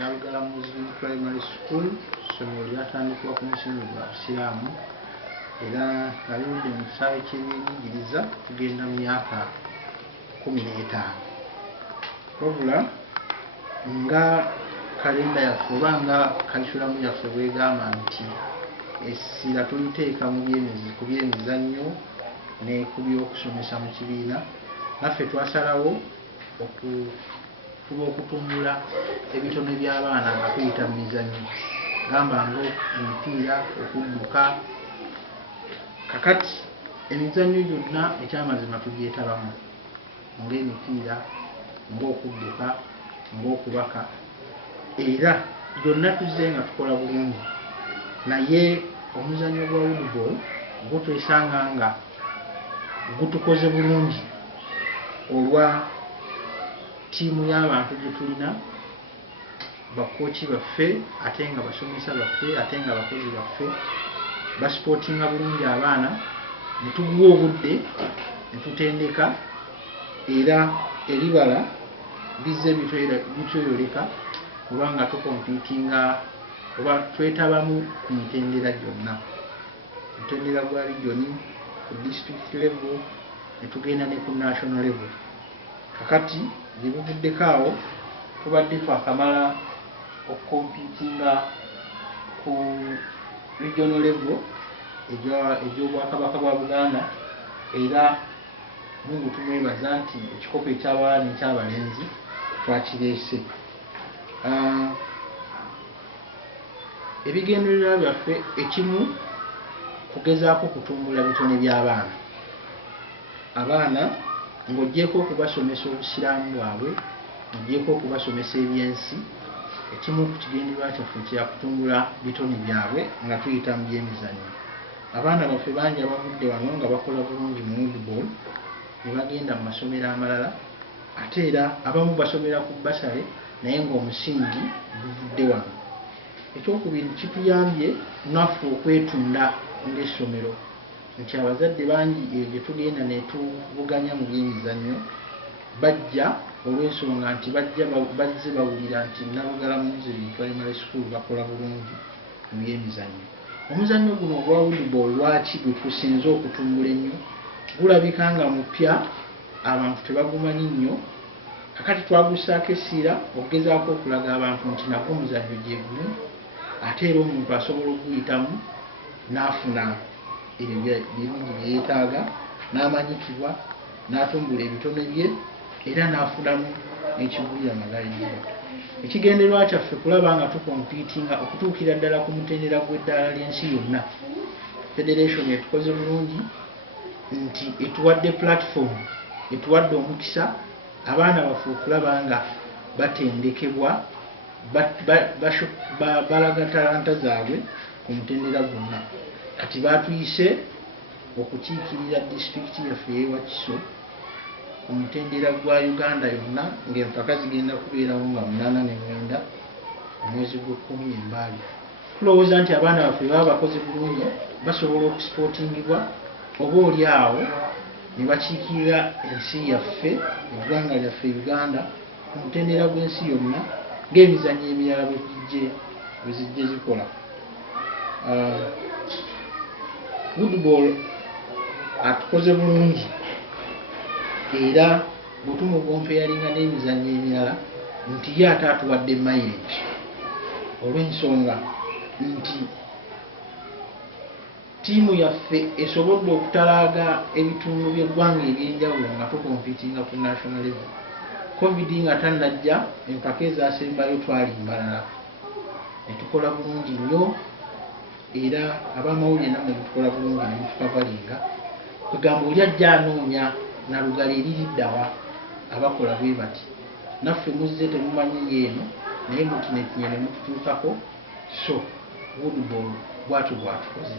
Nalugala Muslim Primary School essomero lyatandikibwa ku musingi gwa Busiraamu era nga liwedde mu kisaawe ky'ebyenjigiriza tugenda mu myaka 15 wabula nga kalenda yaffe oba nga kalikulamu yaffe bwegamba nti essira tuliteeka ku byemizannyo ne ku by'okusomesa mu kibiina naffe twasalawo okufuba okutumbula ebitone by'abaana nga tuyita mu mizannyo gamba ngo emipiira okudduka kakati emizannyo gyonna ekyamazima tugyetabamu ng'emipiira ng'okudduka ng'okubaka era gyonna tuzze nga tukola bulungi naye omuzannyo gwa woodball gutwesanga nga gutukoze bulungi olwa ttiimu y'abantu gye tulina bakooki baffe ate nga basomesa baffe ate nga bakozi baffe basupootinga bulungi abaana ne tuguwa obudde ne tutendeka era eribala bizze bitweyoleka kubanga tukompiitinga oba twetabamu ku mitendera gyonna mutendera gwa regioni ku district level ne tugenda ne ku national level kakati gye buvuddeko awo tubadde twakamala okukompiitinga ku regional level egy'obwakabaka bwa Buganda era Mungu tumwebaza nti ekikopo eky'abaana n'ekyabalenzi twakireese. Ebigendererwa byaffe ekimu kugezaako kutumbula bitone by'abaana abaana ng'oggyeko okubasomesa obusiraamu bwabwe ng'oggyeko okubasomesa ebyensi ekimu ku kigendererwa kyaffe kya kutumbula bitone byabwe nga tuyita mu byemizannyo. Abaana baffe bangi abavudde wano nga bakola bulungi mu woodball ne bagenda mu masomero amalala ate era abamu basomera ku basale naye ng'omusingi guvudde wano. Ekyokubiri kituyambye naffe okwetunda ng'essomero nti abazadde bangi gye tugenda ne tuvuganya mu byemizannyo bajja olw'ensonga nti bazze bawulira nti Nalugala Muslim Primary School bakola bulungi mu byemizannyo. Omuzannyo guno ogwa woodball lwaki gwe tusinze okutumbula ennyo gulabika nga mupya abantu tebagumanyi nnyo kakati twagussaako essira okugezaako okulaga abantu nti nagwo omuzannyo gye gumu ate era omuntu asobola okuguyitamu n'afuna ebyo birungi bye yeetaaga n'amanyikibwa n'atumbula ebitone bye era n'afunamu n'ekigulira magaliddwa. Ekigendererwa kyaffe kulaba nga tukompiitinga okutuukira ddala ku mutendera gw'eddaala ly'ensi yonna. Federation etukoze bulungi nti etuwadde platform etuwadde omukisa abaana baffe okulaba nga batendekebwa balaga talanta zaabwe ku mutendera gwonna. Kati batuyise okukiikirira disitulikiti yaffe y'eWakiso ku mutendera gwa Uganda yonna ng'empaka zigenda kubeerawo nga 8 ne 9 omwezi gw'Ekkumi Embaali. Tulowooza nti abaana baffe baba bakoze bulungi basobola okusupootingibwa oba oli awo ne bakiikirira ensi yaffe eggwanga lyaffe Uganda ku mutendera gw'ensi yonna ng'emizannyo emirala bwe zijje zikola. Woodball atukoze bulungi era bwe tumugompeyalinga n'emizannyo emirala nti ye ate atuwadde mileage olw'ensonga nti ttiimu yaffe esobodde okutalaaga ebitundu by'eggwanga ebyenjawulo nga tukompiitinga ku national level. Covid nga tannajja empaka ezaasembayo twali mbalala ne tukola bulungi nnyo era abamawulire nammwe mutukola bulungi ne mutukavalinga kwegamba oli ajja anoonya Nalugala eririddawa abakola bwe bati naffe muzze temumanyi yeeno naye mutinetinye ne mututuukako so woodball bwatu bwatukoze.